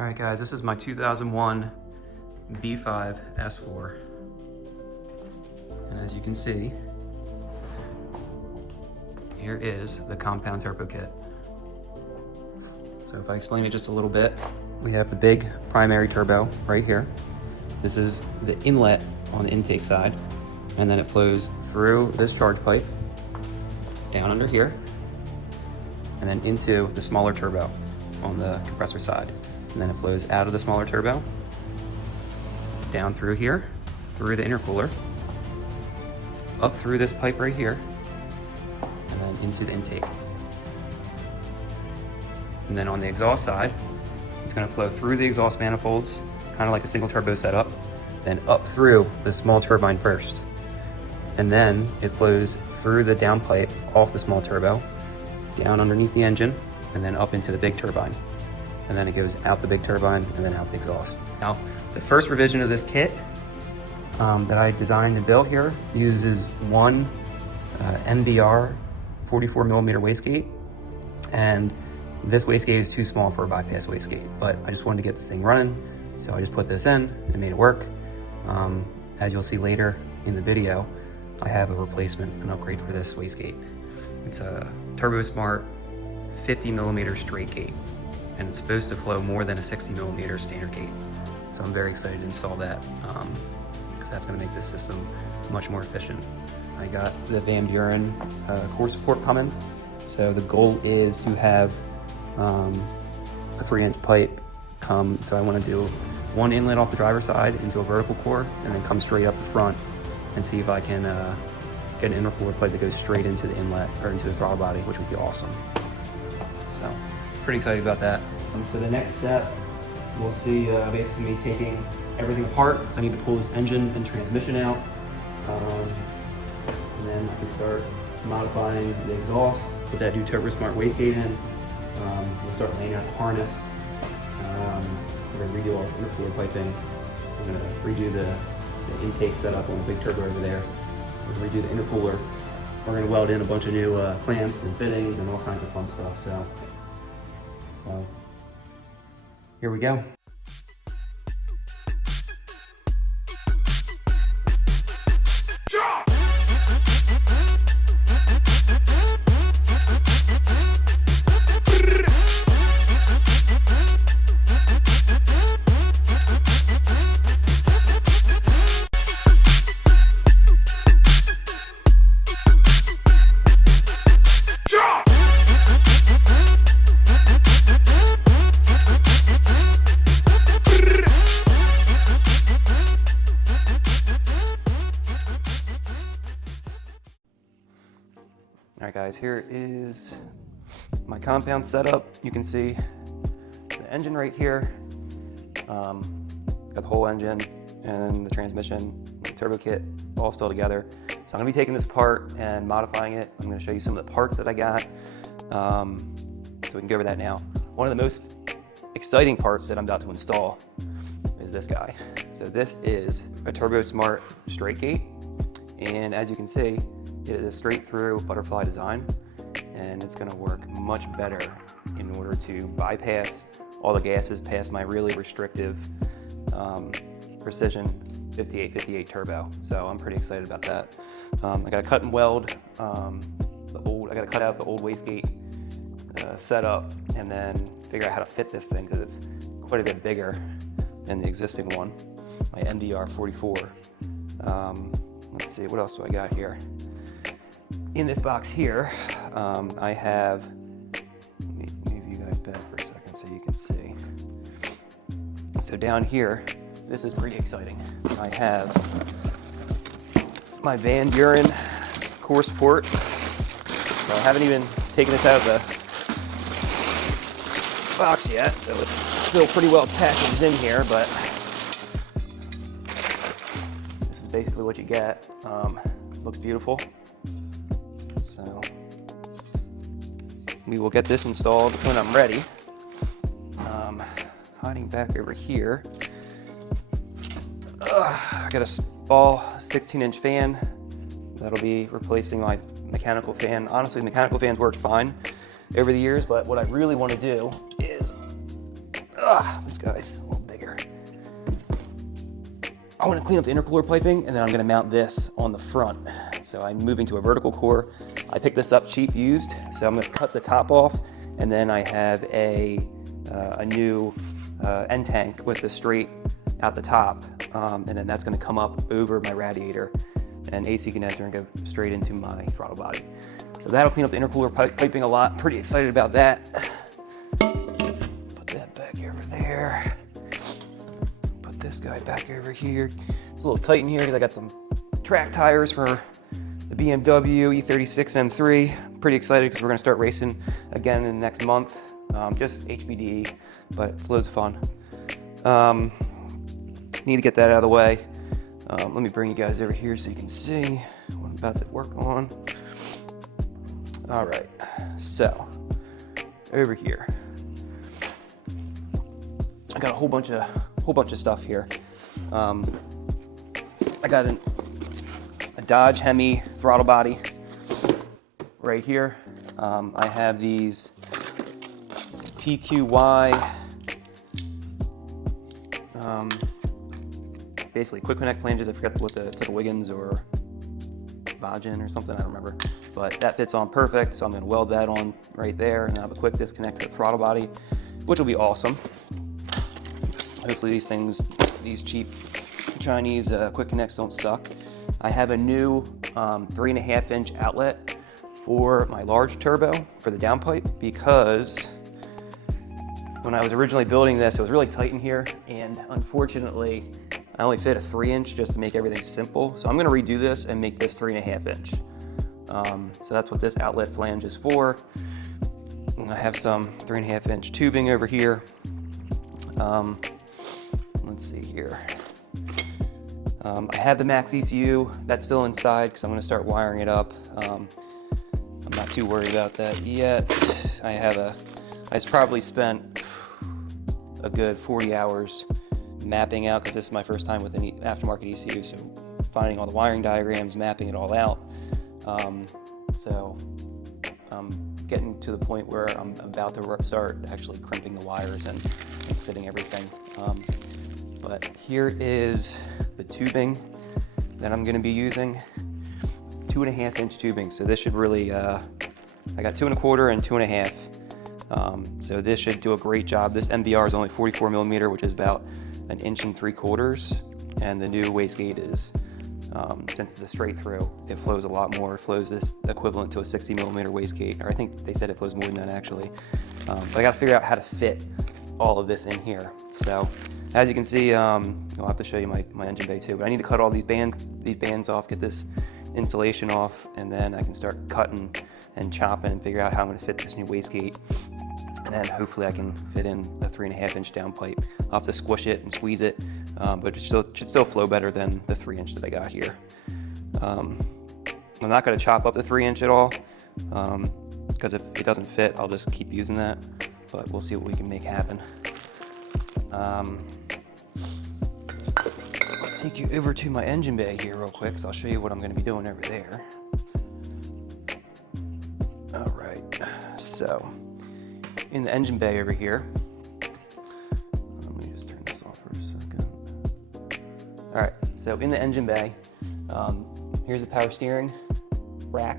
All right guys, this is my 2001 B5 S4. And as you can see, here is the compound turbo kit. So if I explain it just a little bit, we have the big primary turbo right here. This is the inlet on the intake side, and then it flows through this charge pipe, down under here, and then into the smaller turbo on the compressor side. And then it flows out of the smaller turbo, down through here, through the intercooler, up through this pipe right here, and then into the intake. And then on the exhaust side, it's going to flow through the exhaust manifolds, kind of like a single turbo setup, then up through the small turbine first. And then it flows through the downpipe off the small turbo, down underneath the engine, and then up into the big turbine. And then it goes out the big turbine and then out the exhaust. Now, the first revision of this kit that I designed and built here uses one MDR 44 millimeter wastegate, and this wastegate is too small for a bypass wastegate, but I just wanted to get the thing running, so I just put this in and made it work. As you'll see later in the video, I have a replacement, an upgrade for this wastegate. It's a Turbosmart 50 millimeter straight gate, and it's supposed to flow more than a 60 millimeter standard gate. So I'm very excited to install that, because that's going to make this system much more efficient. I got the Van Buren core support coming. So the goal is to have a 3-inch pipe come. So I want to do one inlet off the driver's side into a vertical core, and then come straight up the front and see if I can get an intercooler pipe that goes straight into the inlet or into the throttle body, which would be awesome. So pretty excited about that. So the next step, we'll see basically me taking everything apart. So I need to pull this engine and transmission out. And then I can start modifying the exhaust, put that new Turbosmart wastegate in. We'll start laying out the harness. We're gonna redo all the intercooler piping. We're gonna redo the intake setup on the big turbo over there. We're gonna redo the intercooler. We're gonna weld in a bunch of new clamps and fittings and all kinds of fun stuff. So here we go. All right guys, here is my compound setup. You can see the engine right here, got the whole engine and the transmission, the turbo kit, all still together. So I'm gonna be taking this apart and modifying it. I'm gonna show you some of the parts that I got, so we can go over that now. One of the most exciting parts that I'm about to install is this guy. So this is a Turbosmart StraightGate, and as you can see, it is a straight through butterfly design, and it's going to work much better in order to bypass all the gases past my really restrictive precision 5858 turbo. So I'm pretty excited about that. I got to cut and weld I got to cut out the old wastegate setup, and then figure out how to fit this thing, because it's quite a bit bigger than the existing one, my MDR 44. Let's see, what else do I got here? In this box here, I have, let me move you guys back for a second so you can see. So down here, this is pretty exciting. I have my Van Buren core support. So I haven't even taken this out of the box yet, so it's still pretty well packaged in here, but this is basically what you get. Looks beautiful. So we will get this installed when I'm ready. Hiding back over here, I got a small 16-inch fan that'll be replacing my mechanical fan. Honestly, the mechanical fans worked fine over the years, but what I really want to do is This guy's a little bigger. I want to clean up the intercooler piping, and then I'm going to mount this on the front. So I'm moving to a vertical core. I picked this up cheap used, so I'm going to cut the top off, and then I have a new end tank with the straight out the top, and then that's going to come up over my radiator, and AC condenser and go straight into my throttle body. So that'll clean up the intercooler piping a lot. Pretty excited about that. Put that back over there. Put this guy back over here. It's a little tight in here because I got some track tires for the BMW E36 M3. Pretty excited because we're going to start racing again in the next month. Just HBDE, but it's loads of fun. Need to get that out of the way. Let me bring you guys over here so you can see what I'm about to work on. All right, so over here, I got a whole bunch of stuff here. I got a Dodge Hemi throttle body right here. I have these PQY basically quick connect flanges. I forget what it's like a Wiggins or Vagen or something, I don't remember. But that fits on perfect, so I'm going to weld that on right there, and I'll have a quick disconnect to the throttle body, which will be awesome. Hopefully these cheap Chinese quick connects don't suck. I have a new 3.5-inch outlet for my large turbo for the downpipe, because when I was originally building this, it was really tight in here, and unfortunately, I only fit a 3-inch just to make everything simple. So I'm going to redo this and make this 3.5-inch. So that's what this outlet flange is for. And I have some 3.5-inch tubing over here. Let's see here. I have the MaxxECU. That's still inside because I'm going to start wiring it up. I'm not too worried about that yet. I probably spent a good 40 hours mapping out, because this is my first time with any aftermarket ECU, so finding all the wiring diagrams, mapping it all out. So I'm getting to the point where I'm about to start actually crimping the wires and fitting everything. But here is the tubing that I'm going to be using. 2.5-inch tubing. So this should really, I got 2.25 and 2.5. So this should do a great job. This MVR is only 44 millimeter, which is about 1.75 inches, and the new wastegate is, since it's a straight through, it flows a lot more. It flows this equivalent to a 60 millimeter wastegate, or I think they said it flows more than that actually. But I got to figure out how to fit all of this in here. So as you can see, I'll have to show you my engine bay too, but I need to cut all these bands off, get this insulation off, and then I can start cutting and chopping and figure out how I'm going to fit this new wastegate. And then hopefully I can fit in a 3.5-inch downpipe. I'll have to squish it and squeeze it, but it should still flow better than the 3-inch that I got here. I'm not going to chop up the 3-inch at all, because if it doesn't fit, I'll just keep using that, but we'll see what we can make happen. I'll take you over to my engine bay here real quick, so I'll show you what I'm going to be doing over there. All right, so in the engine bay over here, let me just turn this off for a second. All right, so in the engine bay, here's the power steering rack.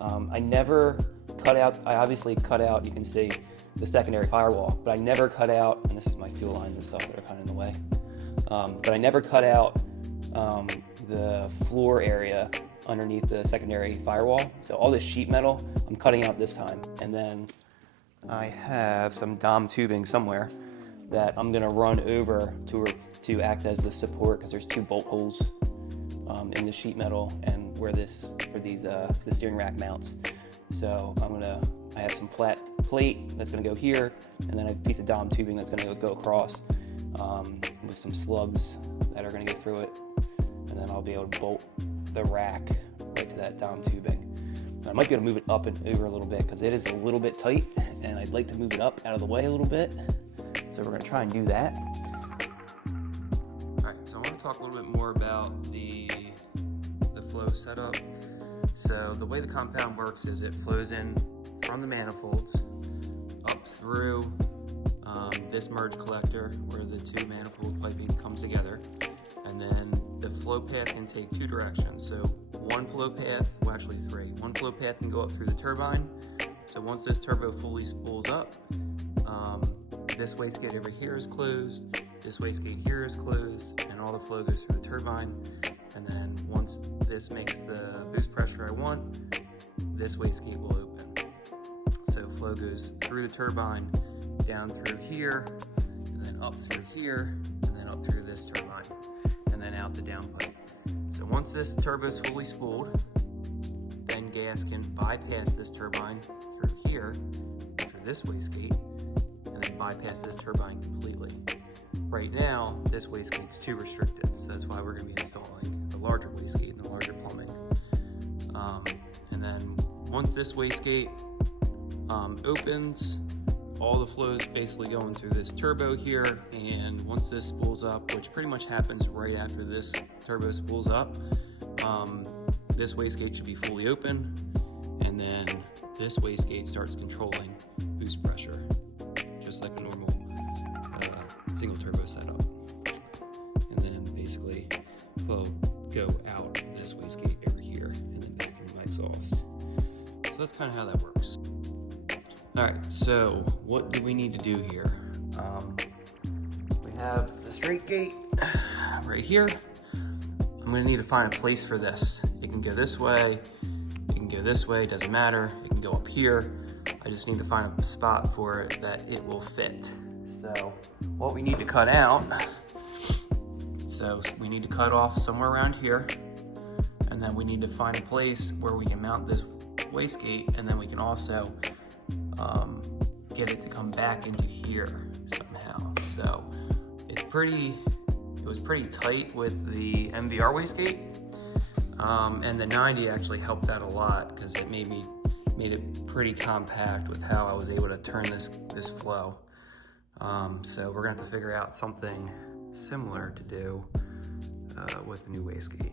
I never cut out, I obviously cut out, you can see, the secondary firewall, but I never cut out, and this is my fuel lines and stuff that are kind of in the way, but I never cut out the floor area underneath the secondary firewall. So all this sheet metal, I'm cutting out this time. And then I have some DOM tubing somewhere that I'm gonna run over to act as the support, because there's 2 bolt holes in the sheet metal and where the steering rack mounts. So I have some flat plate that's gonna go here, and then I have a piece of DOM tubing that's gonna go across with some slugs that are gonna go through it. And then I'll be able to bolt the rack right to that DOM tubing. I might be able to move it up and over a little bit because it is a little bit tight, and I'd like to move it up out of the way a little bit. So we're gonna try and do that. All right, so I wanna talk a little bit more about the flow setup. So the way the compound works is it flows in from the manifolds up through this merge collector where the two manifold piping comes together. And then the flow path can take two directions. So one flow path, well actually three. One flow path can go up through the turbine. So once this turbo fully spools up, this wastegate over here is closed, this wastegate here is closed, and all the flow goes through the turbine. And then once this makes the boost pressure I want, this wastegate will open. So flow goes through the turbine, down through here, and then up through here, and then up through this turbine, and then out the downpipe. So once this turbo is fully spooled, then gas can bypass this turbine through here, through this wastegate, and then bypass this turbine completely. Right now, this wastegate's too restrictive, so that's why we're going to be installing the larger wastegate and the larger plumbing. And then once this wastegate opens, all the flow is basically going through this turbo here, and once this spools up, which pretty much happens right after this turbo spools up, this wastegate should be fully open, and then this wastegate starts controlling boost pressure, just like a normal single turbo setup. And then basically flow go out this wastegate over here, and then back into my exhaust. So that's kind of how that works. Alright, so what do we need to do here? We have the straight gate right here. I'm going to need to find a place for this. It can go this way, it can go this way, doesn't matter. It can go up here. I just need to find a spot for it that it will fit. So what we need to cut out, so we need to cut off somewhere around here, and then we need to find a place where we can mount this wastegate, and then we can also get it to come back into here somehow. So it was pretty tight with the MVR wastegate, and the 90 actually helped out a lot because it made it pretty compact with how I was able to turn this flow. So we're gonna have to figure out something similar to do with the new wastegate.